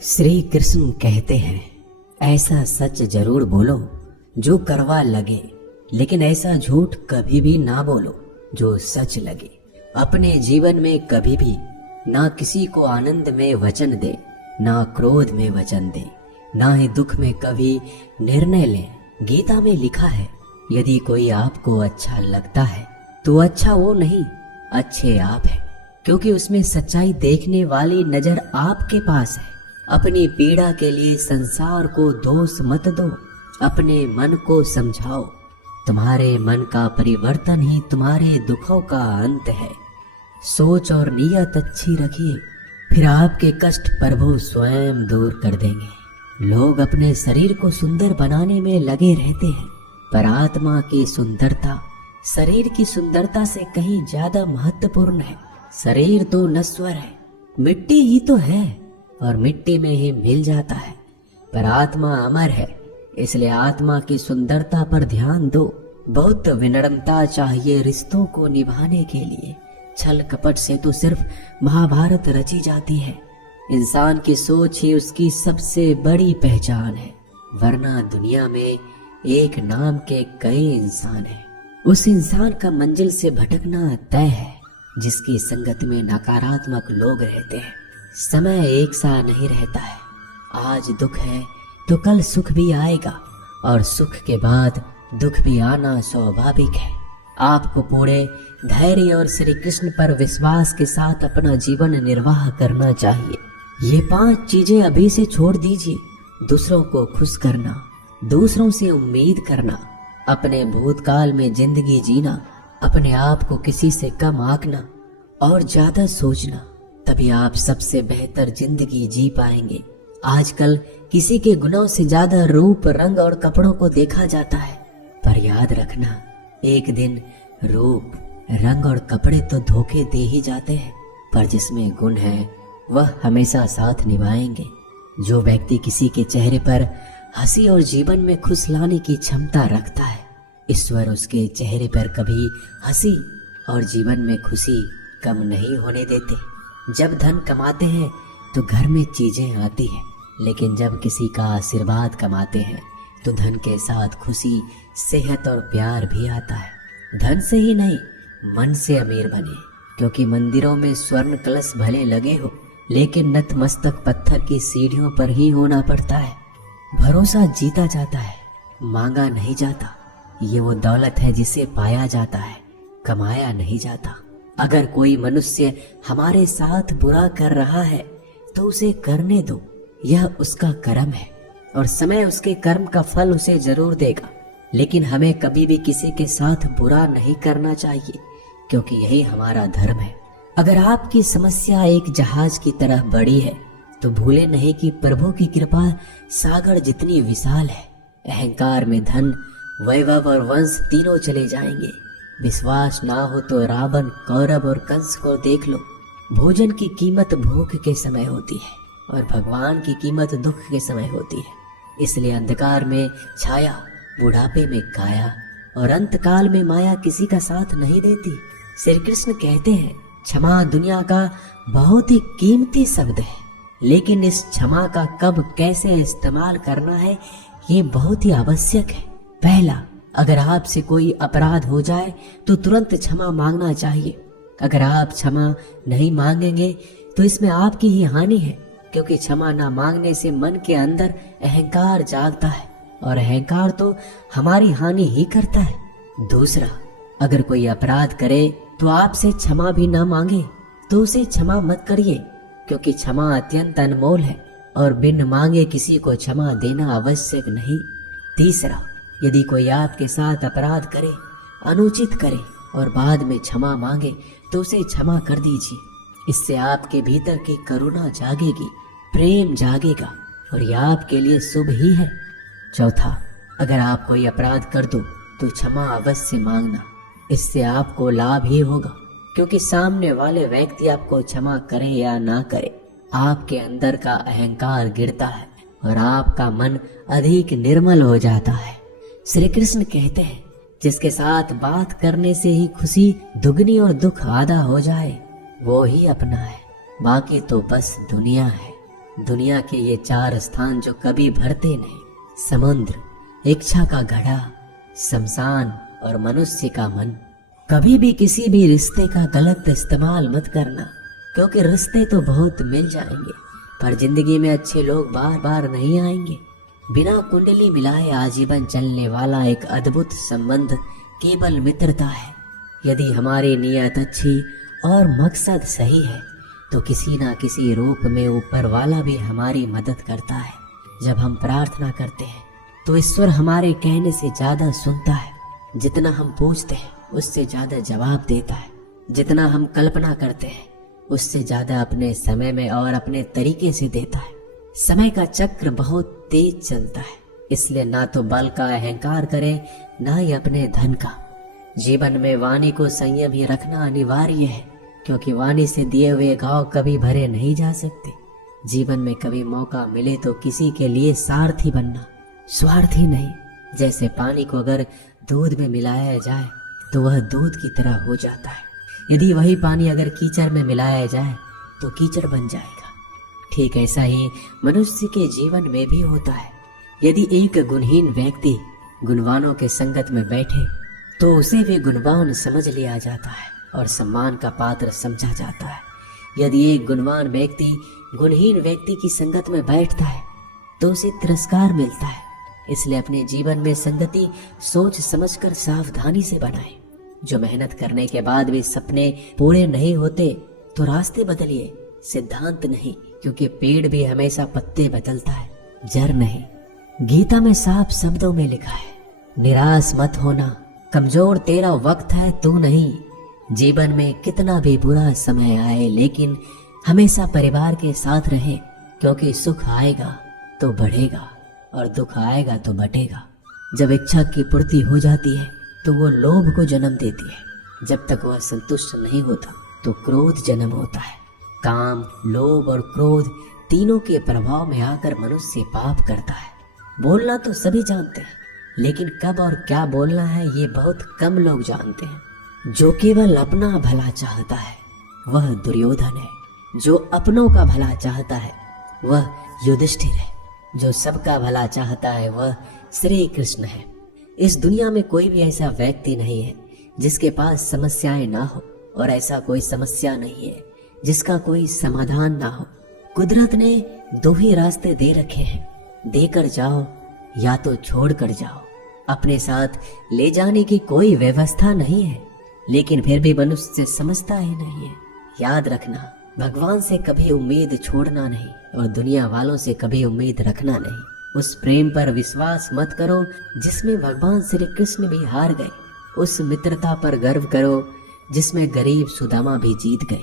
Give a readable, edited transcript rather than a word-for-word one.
श्री कृष्ण कहते हैं, ऐसा सच जरूर बोलो जो कड़वा लगे, लेकिन ऐसा झूठ कभी भी ना बोलो जो सच लगे। अपने जीवन में कभी भी ना किसी को आनंद में वचन दे, ना क्रोध में वचन दे, ना ही दुख में कभी निर्णय ले। गीता में लिखा है, यदि कोई आपको अच्छा लगता है तो अच्छा वो नहीं, अच्छे आप है, क्योंकि उसमें सच्चाई देखने वाली नजर आपके पास है। अपनी पीड़ा के लिए संसार को दोष मत दो, अपने मन को समझाओ। तुम्हारे मन का परिवर्तन ही तुम्हारे दुखों का अंत है। सोच और नीयत अच्छी रखिए, फिर आपके कष्ट प्रभु स्वयं दूर कर देंगे। लोग अपने शरीर को सुंदर बनाने में लगे रहते हैं, पर आत्मा की सुंदरता शरीर की सुंदरता से कहीं ज्यादा महत्वपूर्ण है। शरीर तो नश्वर है, मिट्टी ही तो है और मिट्टी में ही मिल जाता है, पर आत्मा अमर है, इसलिए आत्मा की सुंदरता पर ध्यान दो। बहुत विनम्रता चाहिए रिश्तों को निभाने के लिए। छल कपट से तो सिर्फ महाभारत रची जाती है। इंसान की सोच ही उसकी सबसे बड़ी पहचान है, वरना दुनिया में एक नाम के कई इंसान हैं। उस इंसान का मंजिल से भटकना तय है जिसकी संगत में नकारात्मक लोग रहते हैं। समय एक सा नहीं रहता है, आज दुख है तो कल सुख भी आएगा, और सुख के बाद दुख भी आना स्वाभाविक है। आपको पूरे धैर्य और श्री कृष्ण पर विश्वास के साथ अपना जीवन निर्वाह करना चाहिए। ये 5 चीजें अभी से छोड़ दीजिए। दूसरों को खुश करना, दूसरों से उम्मीद करना, अपने भूतकाल में जिंदगी जीना, अपने आप को किसी से कम आंकना और ज्यादा सोचना, तभी आप सबसे बेहतर जिंदगी जी पाएंगे। आजकल किसी के गुणों से ज्यादा रूप, रंग और कपड़ों को देखा जाता है, पर याद रखना, एक दिन रूप, रंग और कपड़े तो धोखे दे ही जाते हैं, पर जिसमें गुण है वह हमेशा साथ निभाएंगे। जो व्यक्ति किसी के चेहरे पर हंसी और जीवन में खुश लाने की क्षमता रखता है, ईश्वर उसके चेहरे पर कभी हंसी और जीवन में खुशी कम नहीं होने देते। जब धन कमाते हैं तो घर में चीजें आती हैं, लेकिन जब किसी का आशीर्वाद कमाते हैं तो धन के साथ खुशी, सेहत और प्यार भी आता है। धन से ही नहीं, मन से अमीर बने, क्योंकि मंदिरों में स्वर्ण कलश भले लगे हो, लेकिन नतमस्तक पत्थर की सीढ़ियों पर ही होना पड़ता है। भरोसा जीता जाता है, मांगा नहीं जाता। ये वो दौलत है जिसे पाया जाता है, कमाया नहीं जाता। अगर कोई मनुष्य हमारे साथ बुरा कर रहा है तो उसे करने दो, यह उसका कर्म है और समय उसके कर्म का फल उसे जरूर देगा। लेकिन हमें कभी भी किसी के साथ बुरा नहीं करना चाहिए, क्योंकि यही हमारा धर्म है। अगर आपकी समस्या एक जहाज की तरह बड़ी है तो भूले नहीं कि प्रभु की कृपा सागर जितनी विशाल है। अहंकार में धन, वैभव और वंश तीनों चले जाएंगे। विश्वास ना हो तो रावण, कौरव और कंस को देख लो। भोजन की कीमत भूख के समय होती है और भगवान की कीमत दुख के समय होती है। इसलिए अंधकार में छाया, बुढ़ापे में काया और अंतकाल में माया किसी का साथ नहीं देती। श्री कृष्ण कहते हैं, क्षमा दुनिया का बहुत ही कीमती शब्द है, लेकिन इस क्षमा का कब कैसे इस्तेमाल करना है ये बहुत ही आवश्यक है। पहला, अगर आपसे कोई अपराध हो जाए तो तुरंत क्षमा मांगना चाहिए। अगर आप क्षमा नहीं मांगेंगे तो इसमें आपकी ही हानि है, क्योंकि क्षमा ना मांगने से मन के अंदर अहंकार जागता है और अहंकार तो हमारी हानि ही करता है। दूसरा, अगर कोई अपराध करे तो आपसे क्षमा भी ना मांगे तो उसे क्षमा मत करिए, क्योंकि क्षमा अत्यंत अनमोल है और बिन मांगे किसी को क्षमा देना आवश्यक नहीं। तीसरा, यदि कोई आपके साथ अपराध करे, अनुचित करे और बाद में क्षमा मांगे तो उसे क्षमा कर दीजिए। इससे आपके भीतर की करुणा जागेगी, प्रेम जागेगा और यह आपके लिए शुभ ही है। चौथा, अगर आप कोई अपराध कर दो तो क्षमा अवश्य मांगना, इससे आपको लाभ ही होगा, क्योंकि सामने वाले व्यक्ति आपको क्षमा करे या ना करे, आपके अंदर का अहंकार गिरता है और आपका मन अधिक निर्मल हो जाता है। श्री कृष्ण कहते हैं, जिसके साथ बात करने से ही खुशी दुगनी और दुख आधा हो जाए वो ही अपना है, बाकी तो बस दुनिया है। दुनिया के ये 4 स्थान जो कभी भरते नहीं, समुद्र, इच्छा का घड़ा, शमशान और मनुष्य का मन। कभी भी किसी भी रिश्ते का गलत इस्तेमाल मत करना, क्योंकि रिश्ते तो बहुत मिल जाएंगे पर जिंदगी में अच्छे लोग बार बार नहीं आएंगे। बिना कुंडली मिलाए आजीवन चलने वाला एक अद्भुत संबंध केवल मित्रता है। यदि हमारी नीयत अच्छी और मकसद सही है तो किसी ना किसी रूप में ऊपर वाला भी हमारी मदद करता है। जब हम प्रार्थना करते हैं तो ईश्वर हमारे कहने से ज्यादा सुनता है। जितना हम पूछते हैं उससे ज्यादा जवाब देता है। जितना हम कल्पना करते हैं उससे ज्यादा अपने समय में और अपने तरीके से देता है। समय का चक्र बहुत तेज चलता है, इसलिए ना तो बल का अहंकार करें ना ही अपने धन का। जीवन में वाणी को संयम ही रखना अनिवार्य है, क्योंकि वाणी से दिए हुए घाव कभी भरे नहीं जा सकते। जीवन में कभी मौका मिले तो किसी के लिए सारथी बनना, स्वार्थी नहीं। जैसे पानी को अगर दूध में मिलाया जाए तो वह दूध की तरह हो जाता है, यदि वही पानी अगर कीचड़ में मिलाया जाए तो कीचड़ बन जाएगा। ठीक ऐसा ही मनुष्य के जीवन में भी होता है। यदि एक गुणहीन व्यक्ति गुणवानों के संगत में बैठे तो उसे भी गुणवान समझ लिया जाता है और सम्मान का पात्र समझा जाता है। यदि एक गुणवान व्यक्ति गुणहीन व्यक्ति की संगत में बैठता है तो उसे तिरस्कार मिलता है। इसलिए अपने जीवन में संगति सोच समझकर सावधानी से बनाएं। जो मेहनत करने के बाद भी सपने पूरे नहीं होते तो रास्ते बदलिए, सिद्धांत नहीं, क्योंकि पेड़ भी हमेशा पत्ते बदलता है, जड़ नहीं। गीता में साफ शब्दों में लिखा है, निराश मत होना, कमजोर तेरा वक्त है तू नहीं। जीवन में कितना भी बुरा समय आए लेकिन हमेशा परिवार के साथ रहे, क्योंकि सुख आएगा तो बढ़ेगा और दुख आएगा तो बटेगा। जब इच्छा की पूर्ति हो जाती है तो वो लोभ को जन्म देती है। जब तक वह संतुष्ट नहीं होता तो क्रोध जन्म होता है। काम, लोभ और क्रोध तीनों के प्रभाव में आकर मनुष्य पाप करता है। बोलना तो सभी जानते हैं, लेकिन कब और क्या बोलना है ये बहुत कम लोग जानते हैं। जो केवल अपना भला चाहता है वह दुर्योधन है, जो अपनों का भला चाहता है वह युधिष्ठिर है, जो सबका भला चाहता है वह श्री कृष्ण है। इस दुनिया में कोई भी ऐसा व्यक्ति नहीं है जिसके पास समस्याएं ना हो, और ऐसा कोई समस्या नहीं है जिसका कोई समाधान ना हो। कुदरत ने 2 ही रास्ते दे रखे हैं, देकर जाओ या तो छोड़ कर जाओ। अपने साथ ले जाने की कोई व्यवस्था नहीं है, लेकिन फिर भी मनुष्य समझता ही नहीं है। याद रखना, भगवान से कभी उम्मीद छोड़ना नहीं और दुनिया वालों से कभी उम्मीद रखना नहीं। उस प्रेम पर विश्वास मत करो जिसमें भगवान श्री कृष्ण भी हार गए। उस मित्रता पर गर्व करो जिसमें गरीब सुदामा भी जीत गए।